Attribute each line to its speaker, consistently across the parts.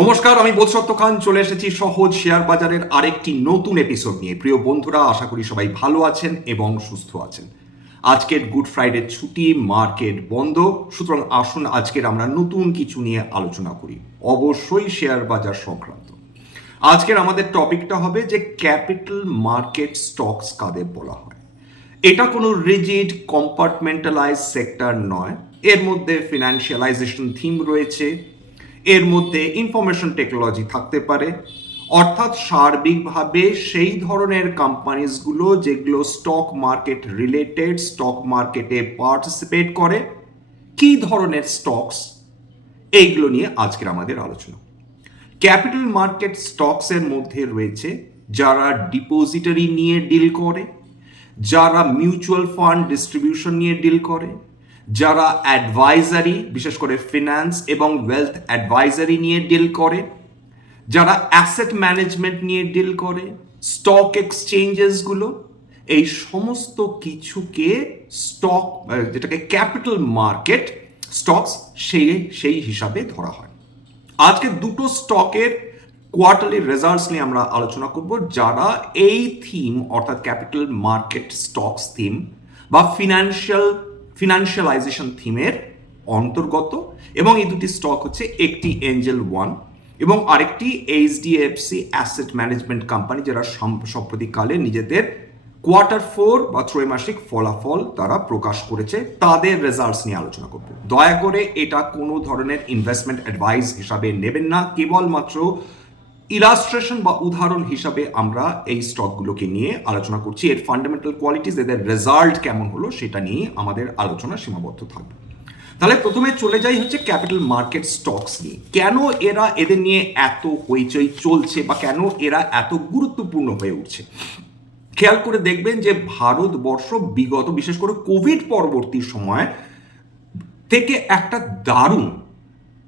Speaker 1: নমস্কার, আমি বোধসত্ত্ব খান, চলে এসেছি সহজ শেয়ার বাজারের আরেকটি নতুন এপিসোড নিয়ে। প্রিয় বন্ধুরা, আশা করি সবাই ভালো আছেন এবং সুস্থ আছেন। আজকের গুড ফ্রাইডে ছুটি মার্কেট বন্ধ, সুতরাং আসুন আজকের আমরা নতুন কিছু নিয়ে আলোচনা করি। অবশ্যই শেয়ার বাজার সংক্রান্ত। আজকের আমাদের টপিকটা হবে যে ক্যাপিটাল মার্কেট স্টকস কাদের বলা হয়। এটা কোনো রিজিড কম্পার্টমেন্টালাইজ সেক্টর নয়। এর মধ্যে ফিনান্সিয়ালাইজেশন থিম রয়েছে। এর মধ্যে ইনফরমেশন টেকনোলজি থাকতে পারে। অর্থাৎ সার্বিকভাবে সেই ধরনের কোম্পানিজগুলো যেগুলো স্টক মার্কেট রিলেটেড স্টক মার্কেটে পার্টিসিপেট করে, কী ধরনের স্টকস এইগুলো নিয়ে আজকের আমাদের আলোচনা। ক্যাপিটাল মার্কেট স্টকসের মধ্যে রয়েছে যারা ডিপোজিটারি নিয়ে ডিল করে, যারা মিউচুয়াল ফান্ড ডিস্ট্রিবিউশন নিয়ে ডিল করে যারা অ্যাডভাইজারি বিশেষ করে ফিনান্স এবং ওয়েলথ অ্যাডভাইজারি নিয়ে ডিল করে, যারা অ্যাসেট ম্যানেজমেন্ট নিয়ে ডিল করে স্টক এক্সচেঞ্জেসগুলো এই সমস্ত কিছুকে স্টক যেটাকে ক্যাপিটাল মার্কেট স্টকস সেই সেই হিসাবে ধরা হয়। আজকে দুটো স্টকের কোয়ার্টারলি রেজাল্টস নিয়ে আমরা আলোচনা করব, যারা এই থিম অর্থাৎ ক্যাপিটাল মার্কেট স্টকস থিম বা ফিনান্সিয়াল ফিনান্সিয়ালাইজেশন থিমের অন্তর্গত এবং এই দুটি স্টক হচ্ছে একটি এঞ্জেল ওয়ান এবং আরেকটি এইচডিএফসি অ্যাসেট ম্যানেজমেন্ট কোম্পানি যারা সম্প্রতিকালে নিজেদের কোয়ার্টার ফোর বা ত্রৈমাসিক ফলাফল তারা প্রকাশ করেছে। তাদের রেজাল্টস নিয়ে আলোচনা করব। দয়া করে এটা কোনো ধরনের ইনভেস্টমেন্ট অ্যাডভাইস হিসাবে নেবেন না। কেবলমাত্র ইলাস্ট্রেশন বা উদাহরণ হিসাবে আমরা এই স্টকগুলোকে নিয়ে আলোচনা করছি। এর ফান্ডামেন্টাল কোয়ালিটিস এদের রেজাল্ট কেমন হলো সেটা নিয়ে আমাদের আলোচনা সীমাবদ্ধ থাকবে। তাহলে প্রথমে চলে যাই হচ্ছে ক্যাপিটাল মার্কেট স্টকস নিয়ে। কেন এরা এদের নিয়ে এত হইচই চলছে বা কেন এরা এত গুরুত্বপূর্ণ হয়ে উঠছে? খেয়াল করে দেখবেন যে ভারতবর্ষ বিগত, বিশেষ করে কোভিড পরবর্তী সময় থেকে একটা দারুণ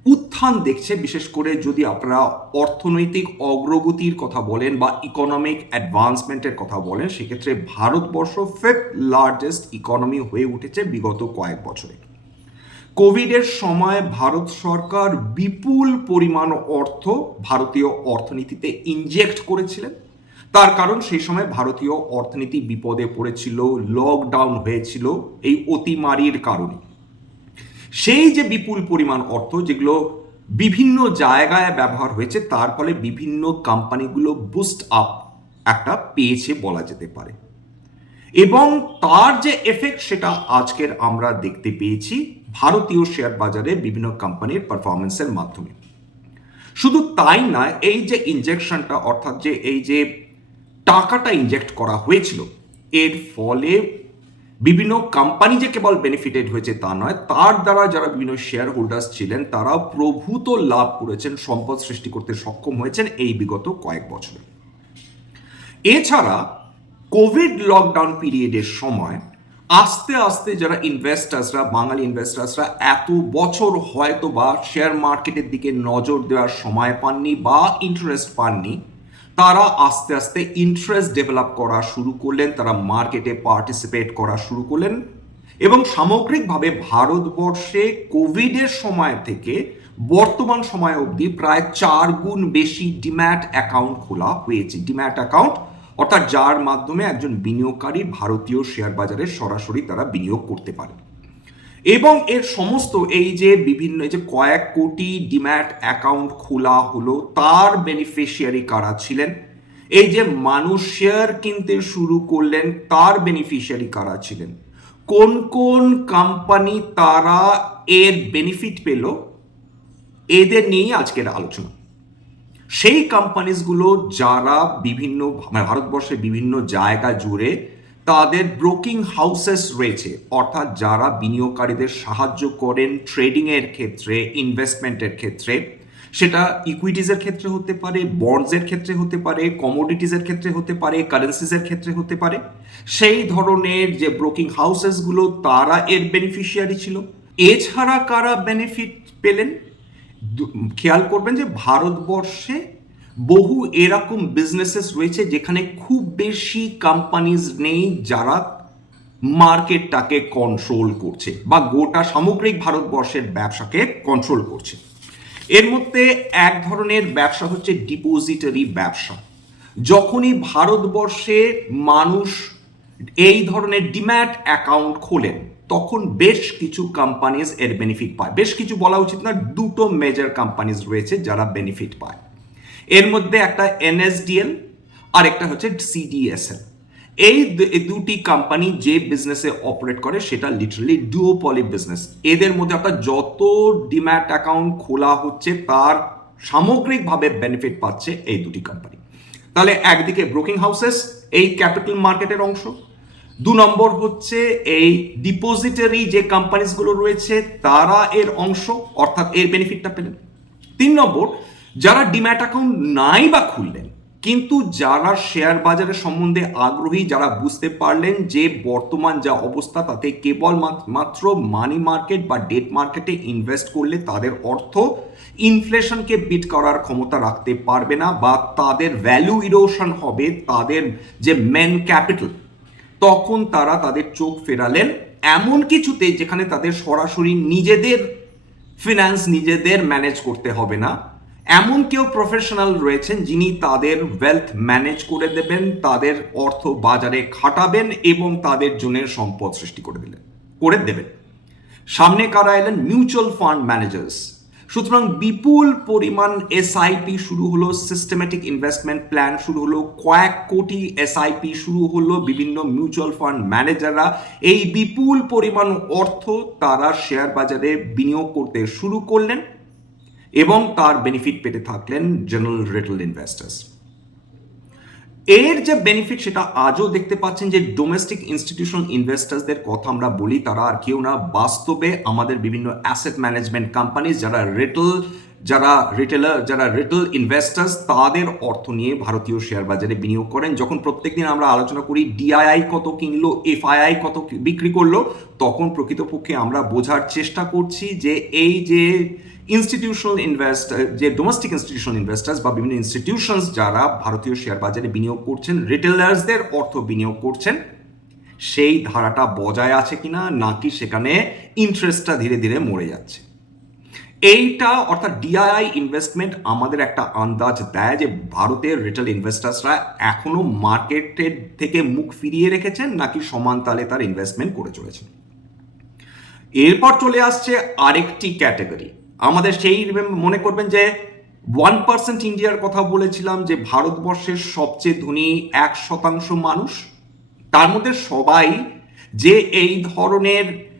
Speaker 1: উত্থান দেখছে, বিশেষ করে যদি আপনারা অর্থনৈতিক অগ্রগতির কথা বলেন বা ইকোনমিক অ্যাডভান্সমেন্টের কথা বলেন, সেক্ষেত্রে ভারতবর্ষ ফিফথ লার্জেস্ট ইকোনমি হয়ে উঠেছে বিগত কয়েক বছরে। কোভিডের সময় ভারত সরকার বিপুল পরিমাণ অর্থ ভারতীয় অর্থনীতিতে ইনজেক্ট করেছিলেন। তার কারণ সেই সময় ভারতীয় অর্থনীতি বিপদে পড়েছিল লকডাউন হয়েছিল, এই অতিমারির কারণে। সেই যে বিপুল পরিমাণ অর্থ যেগুলো বিভিন্ন জায়গায় ব্যবহার হয়েছে, তার ফলে বিভিন্ন কোম্পানিগুলো বুস্ট আপ একটা পেয়েছে বলা যেতে পারে। এবং তার যে এফেক্ট সেটা আজকের আমরা দেখতে পেয়েছি ভারতীয় শেয়ার বাজারে বিভিন্ন কোম্পানির পারফরমেন্সের মাধ্যমে। শুধু তাই না এই যে ইনজেকশনটা অর্থাৎ যে এই যে টাকাটা ইনজেক্ট করা হয়েছিল, এর ফলে বিভিন্ন কোম্পানি যে কেবল বেনিফিটেড হয়েছে তা নয়, তার দ্বারা যারা বিভিন্ন শেয়ার হোল্ডার্স ছিলেন তারা প্রভূত লাভ করেছেন, সম্পদ সৃষ্টি করতে সক্ষম হয়েছেন এই বিগত কয়েক বছরে। এছাড়া কোভিড লকডাউন পিরিয়ডের সময় আস্তে আস্তে যারা ইনভেস্টার্সরা বাঙালি ইনভেস্টার্সরা এত বছর হয়তো বা শেয়ার মার্কেটের দিকে নজর দেওয়ার সময় পাননি বা ইন্টারেস্ট পাননি তারা আস্তে আস্তে ইন্টারেস্ট ডেভেলপ করা শুরু করলেন, তারা মার্কেটে পার্টিসিপেট করা শুরু করলেন এবং সামগ্রিকভাবে ভারতবর্ষে কোভিডের সময় থেকে বর্তমান সময় অবধি প্রায় চার গুণ বেশি ডিম্যাট অ্যাকাউন্ট খোলা হয়েছে। ডিম্যাট অ্যাকাউন্ট অর্থাৎ যার মাধ্যমে একজন বিনিয়োগকারী ভারতীয় শেয়ার বাজারে সরাসরি তারা বিনিয়োগ করতে পারে। এবং এর সমস্ত এই যে বিভিন্ন, এই যে কয়েক কোটি ডিম্যাট অ্যাকাউন্ট খোলা হলো, তার বেনিফিশিয়ারি কারা ছিলেন? এই যে মানুষ শেয়ার কিনতে শুরু করলেন, তার বেনিফিশিয়ারি কারা ছিলেন? কোন কোন কোম্পানি তারা এর বেনিফিট পেল? এদের নিয়েই আজকের আলোচনা। সেই কোম্পানিজগুলো যারা বিভিন্ন মানে ভারতবর্ষের বিভিন্ন জায়গা জুড়ে তাদের ব্রোকিং হাউসেস রয়েছে, অর্থাৎ যারা বিনিয়োগকারীদের সাহায্য করেন ট্রেডিংয়ের ক্ষেত্রে, ইনভেস্টমেন্টের ক্ষেত্রে। সেটা ইকুইটিজের ক্ষেত্রে হতে পারে বন্ডসের ক্ষেত্রে হতে পারে কমোডিটিজের ক্ষেত্রে হতে পারে কারেন্সিজের ক্ষেত্রে হতে পারে। সেই ধরনের যে ব্রোকিং হাউসেসগুলো তারা এর বেনিফিশিয়ারি ছিল। এছাড়া কারা বেনিফিট পেলেন? খেয়াল করবেন যে ভারতবর্ষে বহু এরকম বিজনেসেস রয়েছে যেখানে খুব বেশি কোম্পানিজ নেই যারা মার্কেটটাকে কন্ট্রোল করছে বা গোটা সামগ্রিক ভারতবর্ষের ব্যবসাকে কন্ট্রোল করছে। এর মধ্যে এক ধরনের ব্যবসা হচ্ছে ডিপোজিটারি ব্যবসা। যখনই ভারতবর্ষে মানুষ এই ধরনের ডিম্যাট অ্যাকাউন্ট খোলেন, তখন বেশ কিছু কোম্পানিজ এর বেনিফিট পায়। বেশ কিছু বলা উচিত না দুটো মেজর কোম্পানিজ রয়েছে যারা বেনিফিট পায়। এর মধ্যে একটা এনএসডিএল আর একটা হচ্ছে সিডিএসএল এই দুটি কোম্পানি যে বিজনেসে অপারেট করে, সেটা লিটারালি ডুওপলি বিজনেস এদের মধ্যে অর্থাৎ যত ডিম্যাট অ্যাকাউন্ট খোলা হচ্ছে, তার সামগ্রিকভাবে বেনিফিট পাচ্ছে এই দুটি কোম্পানি তাহলে একদিকে ব্রোকিং হাউসেস এই ক্যাপিটাল মার্কেটের অংশ। দু নম্বর হচ্ছে এই ডিপোজিটারি যে কোম্পানিজগুলো রয়েছে, তারা এর অংশ, অর্থাৎ এর বেনিফিটটা পেলেন। তিন নম্বর যারা ডিম্যাট অ্যাকাউন্ট নাই বা খুললেন, কিন্তু যারা শেয়ার বাজারের সম্বন্ধে আগ্রহী, যারা বুঝতে পারলেন যে বর্তমান যা অবস্থা, তাতে কেবল মাত- মাত্র মানি মার্কেট বা ডেট মার্কেটে ইনভেস্ট করলে তাদের অর্থ ইনফ্লেশনকে বিট করার ক্ষমতা রাখতে পারবে না বা তাদের ভ্যালু ইরোশন হবে তাদের যে মেন ক্যাপিটাল তখন তারা তাদের চোখ ফেরালেন এমন কিছুতে যেখানে তাদের সরাসরি নিজেদের ফিনান্স নিজেদের ম্যানেজ করতে হবে না। এমন কেউ প্রফেশনাল রয়েছেন যিনি তাদের ওয়েলথ ম্যানেজ করে দেবেন, তাদের অর্থ বাজারে খাটাবেন এবং তাদের জন্য সম্পদ সৃষ্টি করে দিলেন, করে দেবেন। সামনে কারা এলেন? মিউচুয়াল ফান্ড ম্যানেজার্স সুতরাং বিপুল পরিমাণ এসআইপি শুরু হলো সিস্টেমেটিক ইনভেস্টমেন্ট প্ল্যান শুরু হলো, কয়েক কোটি এসআইপি শুরু হলো বিভিন্ন মিউচুয়াল ফান্ড ম্যানেজাররা এই বিপুল পরিমাণ অর্থ তারা শেয়ার বাজারে বিনিয়োগ করতে শুরু করলেন। এবং তার বেনিফিট পেতে থাকলেন জেনারেল রিটেল ইনভেস্টার্স এর যে বেনিফিট সেটা আজও দেখতে পাচ্ছেন যে ডোমেস্টিক ইনস্টিটিউশন ইনভেস্টার্সদের কথা আমরা বলি, তারা আর কেউ না, বাস্তবে আমাদের বিভিন্ন অ্যাসেট ম্যানেজমেন্ট কোম্পানিজ যারা রিটেল যারা রিটেলার যারা রিটেল ইনভেস্টার্স তাদের অর্থ নিয়ে ভারতীয় শেয়ার বাজারে বিনিয়োগ করেন। যখন প্রত্যেক দিন আমরা আলোচনা করি ডিআইআই কত কিনলো এফআইআই কত বিক্রি করল, তখন প্রকৃতপক্ষে আমরা বোঝার চেষ্টা করছি যে এই যে ইনস্টিটিউশনাল ইনভেস্টার যে ডোমেস্টিক ইনস্টিটিউশনাল ইনভেস্টার্স বা বিভিন্ন ইনস্টিটিউশনস যারা ভারতীয় শেয়ার বাজারে বিনিয়োগ করছেন রিটেলার্সদের অর্থ বিনিয়োগ করছেন, সেই ধারাটা বজায় আছে কিনা, নাকি সেখানে ইন্টারেস্টটা ধীরে ধীরে মরে যাচ্ছে। এইটা অর্থাৎ ডিআইআই ইনভেস্টমেন্ট আমাদের একটা আন্দাজ দেয় যে ভারতের রিটেল ইনভেস্টার্সরা এখনও মার্কেটের থেকে মুখ ফিরিয়ে রেখেছেন নাকি সমান তালে তার ইনভেস্টমেন্ট করে চলেছেন? এরপর চলে আসছে আরেকটি ক্যাটাগরি আমাদের সেই মনে করবেন যে ওয়ান পার্সেন্ট ইন্ডিয়ার কথা বলেছিলাম যে ভারতবর্ষের সবচেয়ে ধনী এক শতাংশ মানুষ। তার মধ্যে সবাই যে এই ধরনের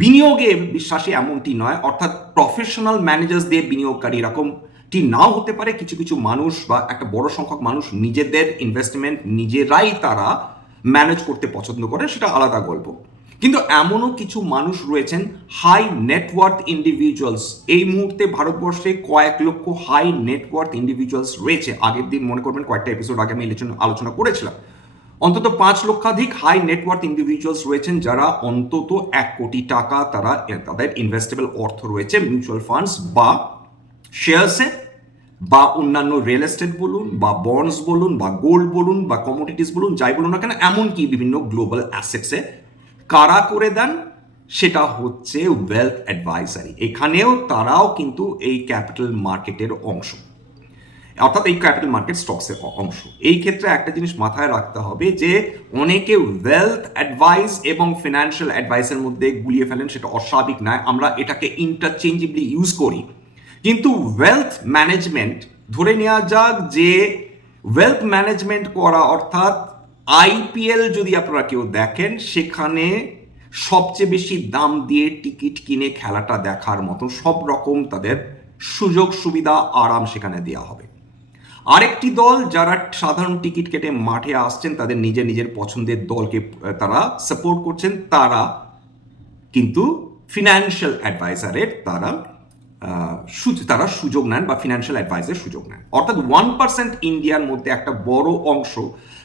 Speaker 1: বিনিয়োগে বিশ্বাসী এমনটি নয়, অর্থাৎ প্রফেশনাল ম্যানেজার্স দিয়ে বিনিয়োগকারী এরকমটি নাও হতে পারে। কিছু কিছু মানুষ বা একটা বড় সংখ্যক মানুষ নিজেদের ইনভেস্টমেন্ট নিজেরাই তারা ম্যানেজ করতে পছন্দ করে, সেটা আলাদা গল্প। কিন্তু এমনও কিছু মানুষ রয়েছেন হাই নেটওয়ার্থ ইন্ডিভিজুয়ালস এই মুহূর্তে ভারতবর্ষে কয়েক লক্ষ হাই নেটওয়ার্থ ইন্ডিভিজুয়ালস রয়েছে। আগের দিন মনে করবেন কয়েকটা এপিসোড আগে আমি আলোচনা- আলোচনা করেছিলাম। অন্তত পাঁচ লক্ষাধিক হাই নেটওয়ার্থ ইন্ডিভিজুয়ালস রয়েছেন যারা অন্তত এক কোটি টাকা তারা তাদের ইনভেস্টেবল অর্থ রয়েছে মিউচুয়াল ফান্ডস বা শেয়ার্সে বা অন্যান্য রিয়েল এস্টেট বলুন, বা বন্ডস বলুন, বা গোল্ড বলুন, বা কমোডিটিস বলুন, যাই বলুন না কেন, এমনকি বিভিন্ন গ্লোবাল অ্যাসেটসে কারা করে দেন? সেটা হচ্ছে ওয়েলথ অ্যাডভাইসারি এখানেও তারাও কিন্তু এই ক্যাপিটাল মার্কেটের অংশ। অর্থাৎ এই ক্যাপিটাল মার্কেট স্টকসের অংশ। এই ক্ষেত্রে একটা জিনিস মাথায় রাখতে হবে যে, অনেকে ওয়েলথ অ্যাডভাইস এবং ফিনান্সিয়াল অ্যাডভাইসের মধ্যে গুলিয়ে ফেলেন, সেটা অস্বাভাবিক নয়। আমরা এটাকে ইন্টারচেঞ্জেবলি ইউজ করি। কিন্তু ওয়েলথ ম্যানেজমেন্ট ধরে নেওয়া যাক যে ওয়েলথ ম্যানেজমেন্ট করা অর্থাৎ আইপিএল যদি আপনারা কেউ দেখেন, সেখানে সবচেয়ে বেশি দাম দিয়ে টিকিট কিনে খেলাটা দেখার মতো সব রকম তাদের সুযোগ সুবিধা আরাম সেখানে দেওয়া হবে। আরেকটি দল যারা সাধারণ টিকিট কেটে মাঠে আসছেন, তাদের নিজের নিজের পছন্দের দলকে তারা সাপোর্ট করছেন। তারা কিন্তু ফিনান্সিয়াল অ্যাডভাইজারের তারা তারা সুযোগ নেন বা ফিনান্সিয়াল অ্যাডভাইসের সুযোগ নেন। অর্থাৎ ওয়ান পার্সেন্ট ইন্ডিয়ার মধ্যে একটা বড় অংশ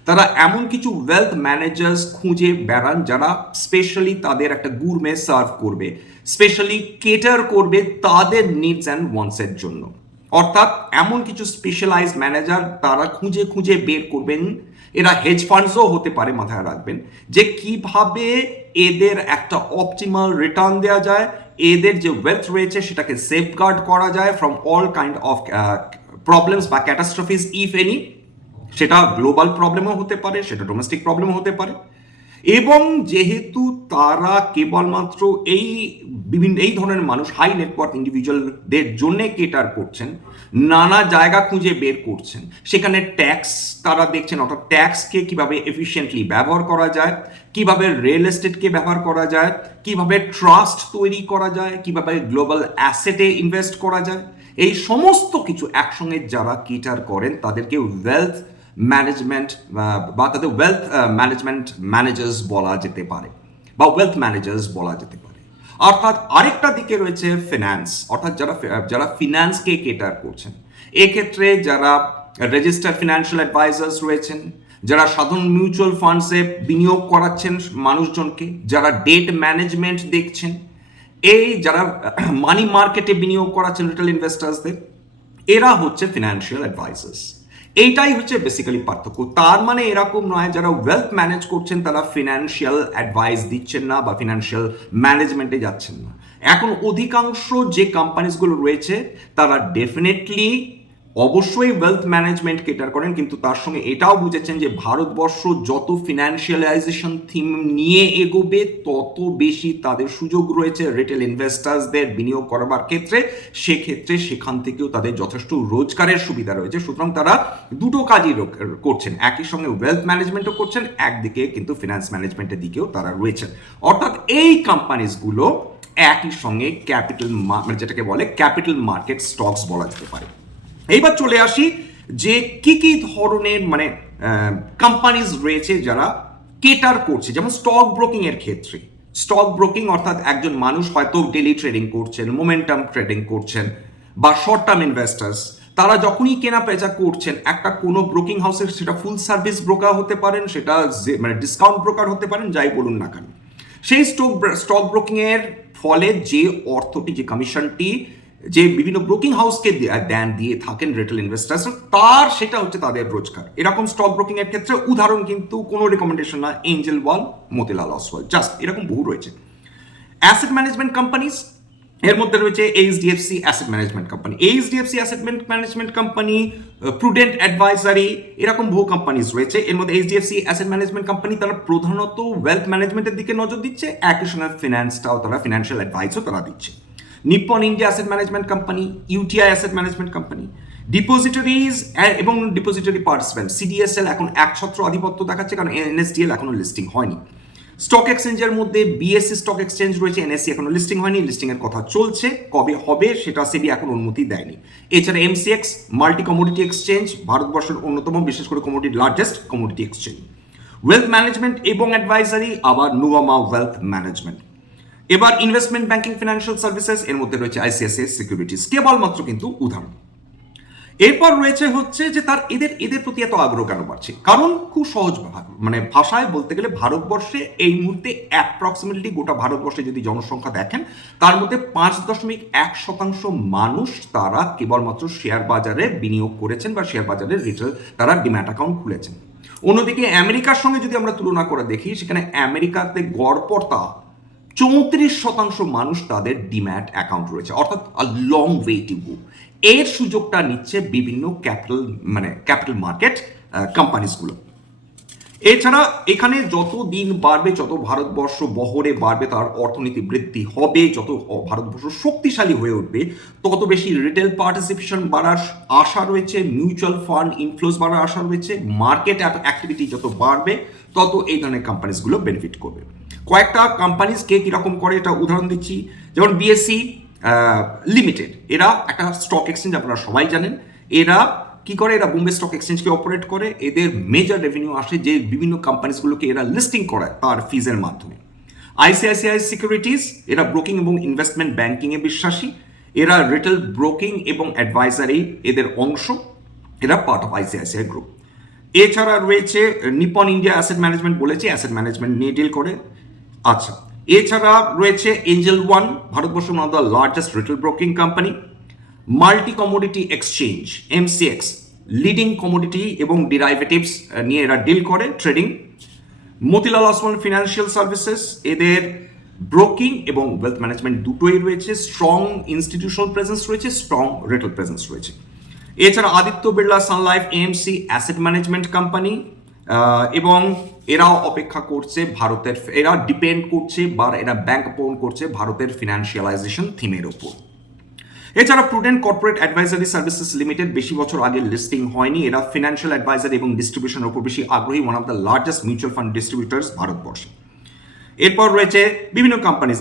Speaker 1: তারা এমন কিছু ওয়েলথ ম্যানেজার্স খুঁজে বেড়ান যারা স্পেশালি তাদের একটা গুরমে সার্ভ করবে স্পেশালি কেটার করবে তাদের নিডস অ্যান্ড ওয়ান্টসের জন্য। অর্থাৎ এমন কিছু স্পেশালাইজ ম্যানেজার তারা খুঁজে খুঁজে বের করবেন। এরা হেজ ফান্ডসও হতে পারে মাথায় রাখবেন যে কীভাবে এদের একটা অপটিমাল রিটার্ন দেওয়া যায়, এদের যে ওয়েলথ রয়েছে সেটাকে সেফগার্ড করা যায় from all kind of problems বা ক্যাটাস্ট্রফিস ইফ এনি সেটা গ্লোবাল প্রবলেমও হতে পারে, সেটা ডোমেস্টিক প্রবলেমও হতে পারে। এবং যেহেতু তারা কেবলমাত্র এই বিভিন্ন, এই ধরনের মানুষ হাই নেটওয়ার্ক ইন্ডিভিজুয়ালদের জন্য কেটার করছেন, নানা জায়গা খুঁজে বের করছেন, সেখানে ট্যাক্স তারা দেখছেন, অর্থাৎ ট্যাক্সকে কীভাবে এফিসিয়েন্টলি ব্যবহার করা যায়, কীভাবে রিয়েল এস্টেটকে ব্যবহার করা যায়, কীভাবে ট্রাস্ট তৈরি করা যায়, কীভাবে গ্লোবাল অ্যাসেটে ইনভেস্ট করা যায়, এই সমস্ত কিছু একসঙ্গে যারা কেটার করেন, তাদেরকে ওয়েলথ ম্যানেজমেন্ট বা তাদের ওয়েলথ ম্যানেজমেন্ট ম্যানেজার্স বলা যেতে পারে, বা ওয়েলথ ম্যানেজার্স বলা যেতে পারে। অর্থাৎ আরেকটা দিকে রয়েছে ফিনান্স অর্থাৎ যারা যারা ফিনান্সকে কেটার করছেন। এক্ষেত্রে যারা রেজিস্টার্ড ফিনান্সিয়াল অ্যাডভাইজার্স রয়েছেন, যারা সাধারণ মিউচুয়াল ফান্ডসে বিনিয়োগ করাচ্ছেন মানুষজনকে, যারা ডেট ম্যানেজমেন্ট দেখছেন, এই যারা মানি মার্কেটে বিনিয়োগ করাচ্ছেন রিটেল ইনভেস্টার্সদের এরা হচ্ছে ফিনান্সিয়াল অ্যাডভাইজার্স এইটাই হচ্ছে বেসিক্যালি পার্থক্য। তার মানে এরকম নয়, যারা ওয়েলথ ম্যানেজ করছেন, তারা ফিনান্সিয়াল অ্যাডভাইস দিচ্ছেন না বা ফিনান্সিয়াল ম্যানেজমেন্টে যাচ্ছেন না। এখন অধিকাংশ যে কোম্পানিজগুলো রয়েছে, তারা ডেফিনেটলি অবশ্যই ওয়েলথ ম্যানেজমেন্ট কেটার করেন, কিন্তু তার সঙ্গে এটাও বুঝেছেন যে ভারতবর্ষ যত ফিনান্সিয়ালাইজেশন থিম নিয়ে এগোবে, তত বেশি তাদের সুযোগ রয়েছে রিটেল ইনভেস্টার্সদের বিনিয়োগ করবার ক্ষেত্রে। সেক্ষেত্রে সেখান থেকেও তাদের যথেষ্ট রোজগারের সুবিধা রয়েছে। সুতরাং তারা দুটো কাজই করছেন। একই সঙ্গে ওয়েলথ ম্যানেজমেন্টও করছেন, একদিকে কিন্তু ফিনান্স ম্যানেজমেন্টের দিকেও তারা রয়েছেন। অর্থাৎ এই কোম্পানিসগুলো একই সঙ্গে ক্যাপিটাল মানে যেটাকে বলে ক্যাপিটাল মার্কেট স্টকস বলা যেতে পারে। এইবার চলে আসি যে কি কি ধরনের মানে কোম্পানিজ রয়েছে যারা কেটার করছে, যেমন স্টক ব্রোকিং এর ক্ষেত্রে। স্টক ব্রোকিং অর্থাৎ একজন মানুষ হয়তো ডেলি ট্রেডিং করছেন মোমেন্টাম ট্রেডিং করছেন, বা শর্ট টার্ম ইনভেস্টার্স তারা যখনই কেনা বেচা করছেন, একটা কোনো ব্রোকিং হাউসের সেটা ফুল সার্ভিস ব্রোকার হতে পারেন, সেটা মানে ডিসকাউন্ট ব্রোকার হতে পারেন, যাই বলুন না কেন। সেই স্টক স্টক ব্রোকিং এর ফলে যে অর্থটি, যে কমিশনটি যে বিভিন্ন ব্রোকিং হাউসকে দেন, দিয়ে থাকেন রিটেল ইনভেস্টার্স তার সেটা হচ্ছে তাদের রোজগার। এরকম স্টক ব্রোকিং এর ক্ষেত্রে উদাহরণ কিন্তু কোনো রেকমেন্ডেশন না এঞ্জেল ওয়াল মতিলাল অসওয়াল জাস্ট এরকম বহু রয়েছে। অ্যাসেট ম্যানেজমেন্ট কোম্পানিজ এর মধ্যে রয়েছে HDFC asset management company HDFC asset management company Prudent advisory এরকম বহু কোম্পানিজ রয়েছে। এর মধ্যে এইচডিএফসি অ্যাসেট ম্যানেজমেন্ট কোম্পানি তারা প্রধানত ওয়েলথ ম্যানেজমেন্টের দিকে নজর দিচ্ছে সঙ্গে ফিনান্সটাও তারা ফিনান্সিয়াল অ্যাডভাইসও তারা দিচ্ছে। Nippon India asset management company UTI asset management company depositories এবং ডিপোজিটরি পার্টিসিপেন্ট সিডিএসএল এখন একছত্র আধিপত্য দেখাচ্ছে, কারণ এনএসডিএল এখনও লিস্টিং হয়নি। স্টক এক্সচেঞ্জের মধ্যে বিএসসি স্টক এক্সচেঞ্জ রয়েছে এনএসসি এখনও লিস্টিং হয়নি লিস্টিং এর কথা চলছে, কবে হবে সেটা সেবি এখন অনুমতি দেয়নি। এছাড়া এমসিএক্স মাল্টি কমোডিটি এক্সচেঞ্জ ভারতবর্ষের অন্যতম, বিশেষ করে commodity largest commodity exchange wealth management এবং অ্যাডভাইজারি আবার নুয়ামা ওয়েলথ ম্যানেজমেন্ট এবার ইনভেস্টমেন্ট ব্যাংকিং ফিনান্সিয়াল সার্ভিসেস এর মধ্যে রয়েছে আইসিআইসিআই সিকিউরিটিস কেবলমাত্র কিন্তু উদাহরণ এরপর রয়েছে হচ্ছে যে তার এদের এদের প্রতি এত আগ্রহ কেন বাড়ছে? কারণ খুব সহজ মানে ভাষায় বলতে গেলে ভারতবর্ষে এই মুহূর্তে অ্যাপ্রক্সিমেটলি গোটা ভারতবর্ষে যদি জনসংখ্যা দেখেন, তার মধ্যে পাঁচ দশমিক এক শতাংশ মানুষ তারা কেবলমাত্র শেয়ার বাজারে বিনিয়োগ করেছেন বা শেয়ার বাজারে রিটেল তারা ডিম্যাট অ্যাকাউন্ট খুলেছেন। অন্যদিকে আমেরিকার সঙ্গে যদি আমরা তুলনা করে দেখি, সেখানে আমেরিকাতে গড়পড়তা চৌত্রিশ শতাংশ মানুষ তাদের ডিম্যাট অ্যাকাউন্ট রয়েছে, অর্থাৎ a long way to go এর সুযোগটা নিচ্ছে বিভিন্ন ক্যাপিটাল মানে ক্যাপিটাল মার্কেট কোম্পানিসগুলো এছাড়া এখানে যত দিন বাড়বে, যত ভারতবর্ষ বহরে বাড়বে, তার অর্থনীতি বৃদ্ধি হবে, যত ভারতবর্ষ শক্তিশালী হয়ে উঠবে, তত বেশি রিটেল পার্টিসিপেশন বাড়ার আশা রয়েছে মিউচুয়াল ফান্ড ইনফ্লোস বাড়ার আশা রয়েছে মার্কেট অ্যাক্টিভিটি যত বাড়বে, তত এই ধরনের কোম্পানিসগুলো বেনিফিট করবে। কয়েকটা কোম্পানিজ কে কীরকম করে এটা উদাহরণ দিচ্ছি। যেমন বিএসসি লিমিটেড এরা একটা স্টক এক্সচেঞ্জ আপনারা সবাই জানেন। এরা কি করে? এরা বোম্বে স্টক এক্সচেঞ্জকে অপারেট করে। এদের মেজর রেভিনিউ আসে যে বিভিন্ন কোম্পানিসগুলোকে এরা লিস্টিং করায় তার ফিজের মাধ্যমে। আইসিআইসিআই সিকিউরিটিজ এরা ব্রোকিং এবং ইনভেস্টমেন্ট ব্যাংকিংয়ে বিশ্বাসী। এরা রিটেল ব্রোকিং এবং অ্যাডভাইজারি এদের অংশ। এরা পার্ট অফ আইসিআইসিআই গ্রুপ এছাড়া রয়েছে নিপন ইন্ডিয়া অ্যাসেট ম্যানেজমেন্ট বলেছি। অ্যাসেট ম্যানেজমেন্ট নিয়ে ডিল করে। আচ্ছা এছাড়া রয়েছে Angel one Bharatvarsha one of the largest retail broking company multi commodity exchange MCX leading commodity এবং ডিরাইভেটিভস নিয়ে এরা ডিল করে trading Motilal Oswal financial services এদের ব্রোকিং এবং ওয়েলথ ম্যানেজমেন্ট দুটোই রয়েছে স্ট্রং ইনস্টিটিউশনাল প্রেজেন্স রয়েছে স্ট্রং রিটেল প্রেজেন্স রয়েছে। এছাড়া Aditya Birla Sun Life AMC asset management company এবং এরাও অপেক্ষা করছে ভারতের, এরা ডিপেন্ড করছে বা এরা ব্যাংক পৌন করছে ভারতের ফিনান্সিয়ালাইজেশন থিমের ওপর এছাড়া Prudent Corporate Advisory Services Limited বেশি বছর আগে লিস্টিং হয়নি। এরা ফিনান্সিয়াল অ্যাডভাইজারি এবং ডিস্ট্রিবিউশনের উপর বেশি আগ্রহী one of the largest mutual fund distributors ভারতবর্ষে। এরপর রয়েছে বিভিন্ন companies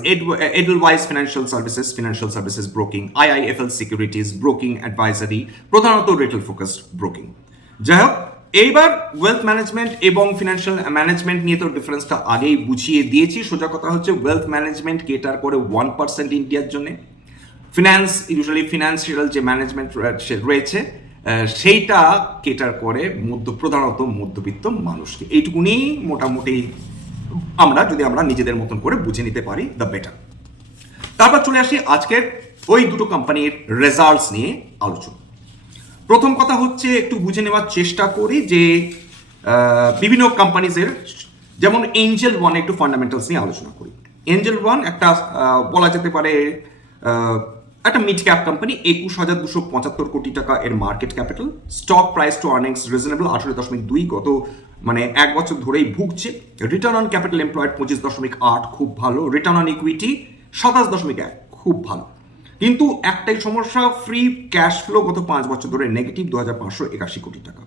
Speaker 1: Edelweiss financial services financial services broking IIFL securities broking advisory প্রধানত রিটেল ফোকাসড ব্রোকিং যাই হোক এইবার ওয়েলথ ম্যানেজমেন্ট এবং ফিনান্সিয়াল ম্যানেজমেন্ট নিয়ে তো ডিফারেন্সটা আগেই বুঝিয়ে দিয়েছি। সোজা কথা হচ্ছে ওয়েলথ ম্যানেজমেন্ট কেটার করে ওয়ান পার্সেন্ট ইন্ডিয়ার জন্য। ফিনান্স ইউজুয়ালি ফিনান্সিয়াল যে ম্যানেজমেন্ট রয়েছে সেইটা কেটার করে মধ্য, প্রধানত মধ্যবিত্ত মানুষকে। এইটুকুনি মোটামুটি আমরা, যদি আমরা নিজেদের মতন করে বুঝে নিতে পারি দ্য বেটার তারপর চলে আসি আজকের ওই দুটো কোম্পানির রেজাল্টস নিয়ে আলোচনা। প্রথম কথা হচ্ছে একটু বুঝে নেওয়ার চেষ্টা করি যে বিভিন্ন কোম্পানিজের যেমন এঞ্জেল ওয়ান একটু ফান্ডামেন্টালস নিয়ে আলোচনা করি। এঞ্জেল ওয়ান একটা বলা যেতে পারে একটা মিড ক্যাপ কোম্পানি একুশ হাজার দুশো পঁচাত্তর কোটি টাকা এর market capital stock price to earnings reasonable আঠারো দশমিক দুই গত মানে এক বছর ধরেই ভুগছে। রিটার্ন অন ক্যাপিটাল এমপ্লয়েড পঁচিশ দশমিক আট, খুব ভালো। রিটার্ন অন ইকুইটি সাতাশ দশমিক এক, খুব ভালো। কিন্তু একটাই সমস্যা ফ্রি ক্যাশ ফ্লো গত পাঁচ বছর ধরে নেগেটিভ দু হাজার পাঁচশো একাশি কোটি টাকা।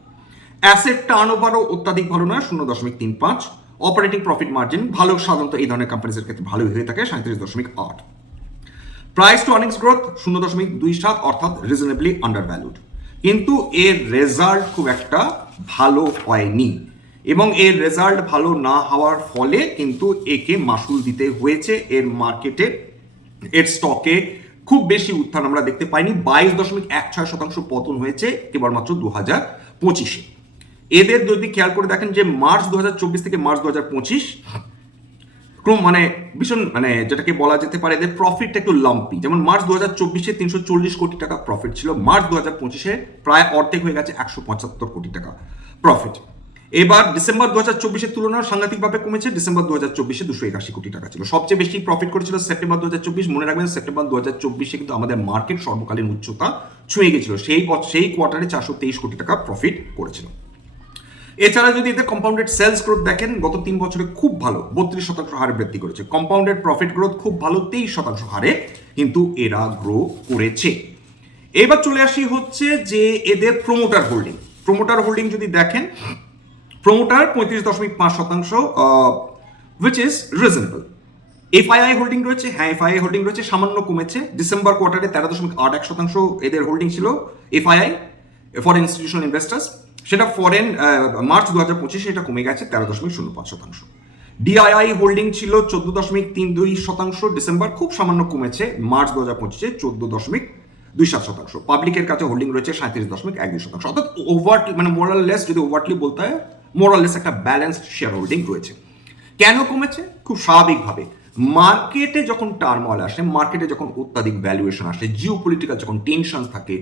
Speaker 1: অ্যাসেট টার্ন ওভারও অত্যাধিক ভালো নয়, শূন্য দশমিক তিন পাঁচ। অপারেটিং প্রফিট মার্জিন ভালো, সাধারণত এই ধরনের কোম্পানিজের ক্ষেত্রে ভালোই হয়ে থাকে, সাঁত্রিশ দশমিক আট। প্রাইস টু আর্নিংস গ্রোথ শূন্য দশমিক দুই সাত, অর্থাৎ রিজনেবলি আন্ডার ভ্যালুড কিন্তু এর রেজাল্ট খুব একটা ভালো হয়নি। এবং এর রেজাল্ট ভালো না হওয়ার ফলে কিন্তু একে মাসুল দিতে হয়েছে, এর মার্কেটে এর স্টকে খুব বেশি উত্থান আমরা দেখতে পাইনি। বাইশ দশমিক এক ছয় শতাংশ পতন হয়েছে কেবলমাত্র দু হাজার পঁচিশে। এদের যদি খেয়াল করে দেখেন যে মার্চ দু হাজার চব্বিশ থেকে মার্চ দু হাজার পঁচিশ, ক্রম মানে ভীষণ মানে যেটাকে বলা যেতে পারে এদের প্রফিট একটু লাম্পি যেমন মার্চ দু হাজার চব্বিশে তিনশো চল্লিশ কোটি টাকা প্রফিট ছিল। মার্চ দু হাজার পঁচিশে প্রায় অর্ধেক হয়ে গেছে একশো পঁচাত্তর কোটি টাকা প্রফিট এবার ডিসেম্বর দু হাজার চব্বিশের তুলনায় সাংঘাতিকভাবে কমেছে। ডিসেম্বর দু হাজার চব্বিশে দুশো একাশি কোটি টাকা ছিল। সবচেয়ে বেশি প্রফিট করেছিল সেপ্টেম্বর দু হাজার চব্বিশ। মনে রাখবেন সেপ্টেম্বর দু হাজার চব্বিশে কিন্তু আমাদের মার্কেট সর্বকালীন উচ্চতা ছুঁয়ে গেছিল। সেই সেই কোয়ার্টারে চারশো তেইশ কোটি টাকা প্রফিট করেছিল। এছাড়া যদি এদের কম্পাউন্ডেড সেলস গ্রোথ দেখেন, গত তিন বছরে খুব ভালো, বত্রিশ শতাংশ হারে বৃদ্ধি করেছে। কম্পাউন্ডেড প্রফিট গ্রোথ খুব ভালো, তেইশ শতাংশ হারে কিন্তু এরা গ্রো করেছে। এবার চলে আসি হচ্ছে যে এদের প্রোমোটার হোল্ডিং প্রোমোটার হোল্ডিং যদি দেখেন প্রোমোটার পঁয়ত্রিশ দশমিক পাঁচ শতাংশ which is reasonable FII holding রয়েছে হ্যাঁ এফআইআই হোল্ডিং রয়েছে, সামান্য কমেছে। ডিসেম্বর কোয়ার্টারে তেরো দশমিক আট এক শতাংশ এদের হোল্ডিং ছিল এফআইআই ফরেন ইনস্টিটিউশনাল ইনভেস্টার্স সেটা ফরেন মার্চ দু হাজার পঁচিশে এটা কমে গেছে, তেরো দশমিক শূন্য পাঁচ শতাংশ। ডিআইআই হোল্ডিং ছিল চোদ্দ দশমিক তিন দুই শতাংশ ডিসেম্বর খুব সামান্য কমেছে মার্চ দু হাজার পঁচিশে চোদ্দ দশমিক দুই সাত শতাংশ। পাবলিকের কাছে হোল্ডিং রয়েছে সাঁত্রিশ দশমিক এক দুই শতাংশ। অর্থাৎ ওভারলি মানে মোরাল লেস যদি ওভারলি বলতে হয় মোরাললেস একটা ব্যালেন্স শেয়ার হোল্ডিং রয়েছে। কেন কমেছে? খুব স্বাভাবিকভাবে। মার্কেটে যখন টার্মল আসে মার্কেটে যখন অত্যাধিক ভ্যালুয়েশন আসে জিও পলিটিক্যাল যখন টেনশন থাকে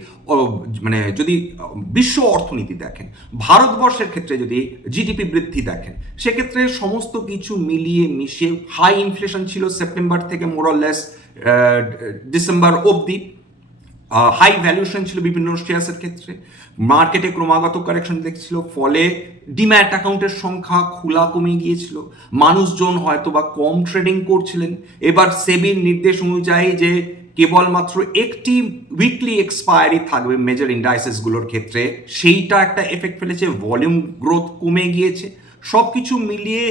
Speaker 1: মানে যদি বিশ্ব অর্থনীতি দেখেন, ভারতবর্ষের ক্ষেত্রে যদি জিডিপি বৃদ্ধি দেখেন, সেক্ষেত্রে সমস্ত কিছু মিলিয়ে মিশিয়ে হাই ইনফ্লেশন ছিল সেপ্টেম্বর থেকে মোরাললেস ডিসেম্বর অবধি। হাই ভ্যালুয়েশন ছিল বিভিন্ন শেয়ার্সের ক্ষেত্রে। মার্কেটে ক্রমাগত কারেকশন দেখছিল, ফলে ডিম্যাট অ্যাকাউন্টের সংখ্যা খোলা কমে গিয়েছিল। মানুষজন হয়তো বা কম ট্রেডিং করছিলেন। এবার সেবির নির্দেশ অনুযায়ী যে কেবলমাত্র একটি উইকলি এক্সপায়ারি থাকবে মেজর ইন্ডাইসেসগুলোর ক্ষেত্রে, সেইটা একটা এফেক্ট ফেলেছে ভলিউম গ্রোথ কমে গিয়েছে। সব কিছু মিলিয়ে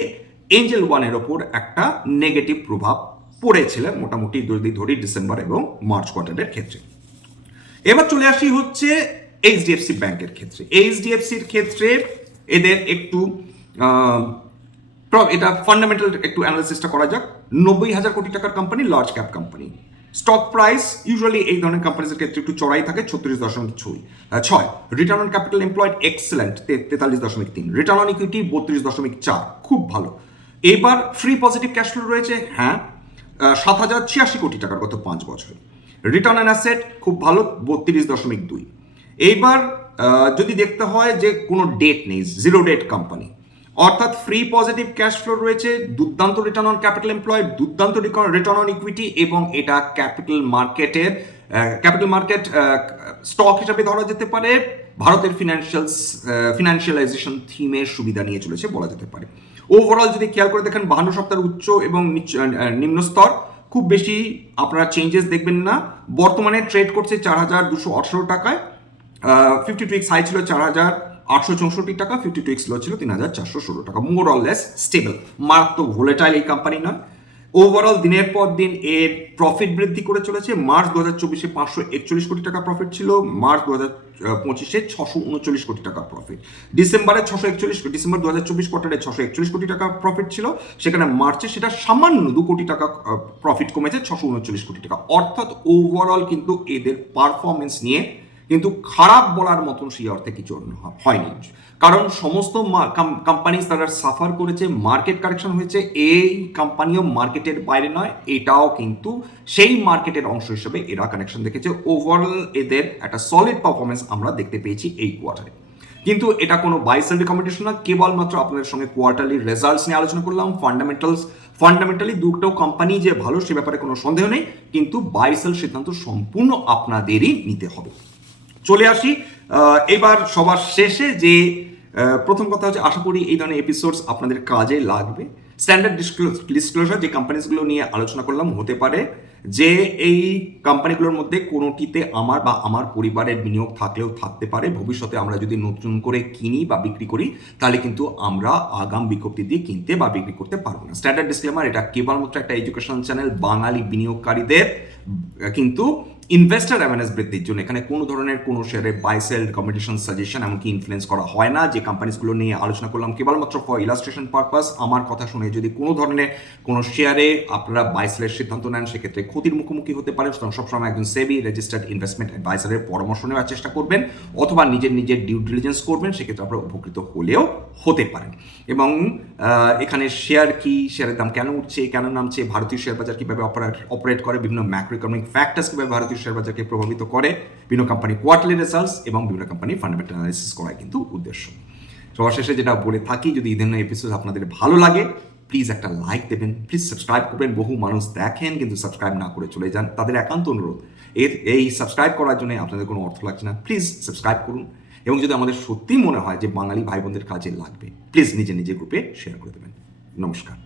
Speaker 1: এঞ্জেল ওয়ানের ওপর একটা নেগেটিভ প্রভাব পড়েছিল মোটামুটি যদি ধরি ডিসেম্বর এবং মার্চ কোয়ার্টারের ক্ষেত্রে। এবার চলে আসি হচ্ছে এইচডিএফসি ব্যাংকের ক্ষেত্রে। এইচডিএফসির ক্ষেত্রে এদের একটু এটা ফান্ডামেন্টাল একটু অ্যানালিসিসটা করা যাক। নব্বই হাজার কোটি টাকার company large cap company stock price usually এই ধরনের কোম্পানিজের ক্ষেত্রে একটু চড়াই থাকে, ছত্রিশ দশমিক ছয়। ছয়। Return on capital employed excellent তেতাল্লিশ দশমিক তিন। রিটার্ন অন ইকুইটি বত্রিশ দশমিক চার। খুব ভালো। এবার ফ্রি পজিটিভ ক্যাশ ফ্লো রয়েছে হ্যাঁ সাত হাজার ছিয়াশি কোটি টাকার গত পাঁচ বছরে। রিটার্ন অ্যান অ্যাসেট খুব ভালো, বত্রিশ দশমিক দুই। এইবার যদি দেখতে হয় যে কোনো ডেট নেই জিরো ডেট কোম্পানি অর্থাৎ ফ্রি পজিটিভ ক্যাশ ফ্লো রয়েছে, দুর্দান্ত রিটার্ন অন ক্যাপিটাল এমপ্লয়েড দুর্দান্ত রিটার্ন অন ইকুইটি এবং এটা ক্যাপিটাল মার্কেটের ক্যাপিটাল মার্কেট স্টক হিসাবে ধরা যেতে পারে, ভারতের ফিনান্সিয়াল ফিনান্সিয়ালাইজেশন থিমের সুবিধা নিয়ে চলেছে বলা যেতে পারে। ওভারঅল যদি খেয়াল করে দেখেন, বাহান্ন সপ্তাহের উচ্চ এবং নিম্ন স্তর খুব বেশি আপনারা চেঞ্জেস দেখবেন না। বর্তমানে ট্রেড করছে চার হাজার দুশো আঠারো টাকায়। ফিফটি টু এক্স হাই ছিল চার হাজার আটশো চৌষট্টি টাকা ফিফটি টু এক্স লো ছিল তিন হাজার চারশো ষোলো টাকা। মোর অল লেস স্টেবল মারাত্মক ভোলেটাইল এই কোম্পানি নয়। ওভারঅল দিনের পর দিন এর প্রফিট বৃদ্ধি করে চলেছে। মার্চ দু হাজার চব্বিশে পাঁচশো একচল্লিশ কোটি টাকা প্রফিট ছিল। মার্চ দু হাজার পঁচিশে ছশো উনচল্লিশ কোটি টাকা প্রফিট ডিসেম্বরে ছশো একচল্লিশ ডিসেম্বর দু হাজার চব্বিশ কোয়ার্টারে ছশো একচল্লিশ কোটি টাকা প্রফিট ছিল। সেখানে মার্চে সেটা সামান্য দু কোটি টাকা প্রফিট কমেছে, ছশো উনচল্লিশ কোটি টাকা। অর্থাৎ ওভারঅল কিন্তু এদের পারফরমেন্স নিয়ে কিন্তু খারাপ বলার মতন সেই অর্থে কিছু হয়নি। কারণ সমস্ত কোম্পানি তারা সাফার করেছে মার্কেট কারেকশন হয়েছে, এই কোম্পানিও মার্কেটের বাইরে নয়, এটাও কিন্তু সেই মার্কেটের অংশ হিসেবে এরা কানেকশন দেখেছে। ওভারঅল এদের একটা সলিড পারফরমেন্স আমরা দেখতে পেয়েছি এই কোয়ার্টারে কিন্তু এটা কোনো বাইসেল রিকমেন্ডেশন না, কেবলমাত্র আপনাদের সঙ্গে কোয়ার্টারলি রেজাল্টস নিয়ে আলোচনা করলাম। ফান্ডামেন্টালস ফান্ডামেন্টালি দুটো কোম্পানি যে ভালো, সে ব্যাপারে কোনো সন্দেহ নেই, কিন্তু বাইসেল সিদ্ধান্ত সম্পূর্ণ আপনাদেরই নিতে হবে। চলে আসি এবার সবার শেষে যে প্রথম কথা হচ্ছে আশা করি এই ধরনের এপিসোডস আপনাদের কাজে লাগবে। স্ট্যান্ডার্ড ডিসক্লোজার যে কোম্পানিজগুলো নিয়ে আলোচনা করলাম হতে পারে, যে এই কোম্পানিগুলোর মধ্যে কোনোটিতে আমার বা আমার পরিবারের বিনিয়োগ থাকলেও থাকতে পারে। ভবিষ্যতে আমরা যদি নতুন করে কিনি বা বিক্রি করি, তাহলে কিন্তু আমরা আগাম বিজ্ঞপ্তি দিয়ে কিনতে বা বিক্রি করতে পারব না। স্ট্যান্ডার্ড ডিসক্লেমার এটা কেবলমাত্র একটা এডুকেশন চ্যানেল বাঙালি বিনিয়োগকারীদের, কিন্তু ইনভেস্টার অ্যাওয়ারনেস বৃদ্ধির জন্য এখানে কোনো ধরনের কোনো শেয়ারে বাই সেল রিকমেন্ডেশন সাজেশন এমনকি ইনফ্লুয়েন্স করা হয় না। যে কোম্পানিজগুলো নিয়ে আলোচনা করলাম কেবলমাত্র ফর ইলাস্ট্রেশন পারপাস আমার কথা শুনে যদি কোনো ধরনের কোনো শেয়ারে আপনারা বাই সেলের সিদ্ধান্ত নেন, সেক্ষেত্রে ক্ষতির মুখোমুখি হতে পারে। সুতরাং সবসময় একজন সেবি রেজিস্টার্ড ইনভেস্টমেন্ট অ্যাডভাইসারের পরামর্শ নেওয়ার চেষ্টা করবেন অথবা নিজের নিজের ডিউ ডিলিজেন্স করবেন, সেক্ষেত্রে আপনারা উপকৃত হলেও হতে পারেন। এবং এখানে শেয়ার কি শেয়ারের দাম কেন উঠছে, কেন নামছে, ভারতীয় শেয়ার বাজার কীভাবে অপারেট অপারেট করে, বিভিন্ন ম্যাক্রো ইকোনমিক ফ্যাক্টরস কীভাবে ভারতীয় শেয়ার বাজারকে প্রভাবিত করে। বিভিন্ন কোম্পানি কোয়ার্টারলি রেজাল্টস এবং বিভিন্ন কোম্পানি ফান্ডামেন্টাল অ্যানালিসিস করাই কিন্তু উদ্দেশ্য। সবার শেষে যেটা বলে থাকি, যদি এই এপিসোড আপনাদের ভালো লাগে প্লিজ একটা লাইক দেবেন প্লিজ সাবস্ক্রাইব করবেন। বহু মানুষ দেখেন, কিন্তু সাবস্ক্রাইব না করে চলে যান। তাদের একান্ত অনুরোধ এর এই সাবস্ক্রাইব করার জন্য আপনাদের কোনো অর্থ লাগছে না প্লিজ সাবস্ক্রাইব করুন। এবং যদি আমাদের সত্যিই মনে হয় যে বাঙালি ভাই বোনদের কাজে লাগবে প্লিজ নিজে নিজে গ্রুপে শেয়ার করে দেবেন। নমস্কার।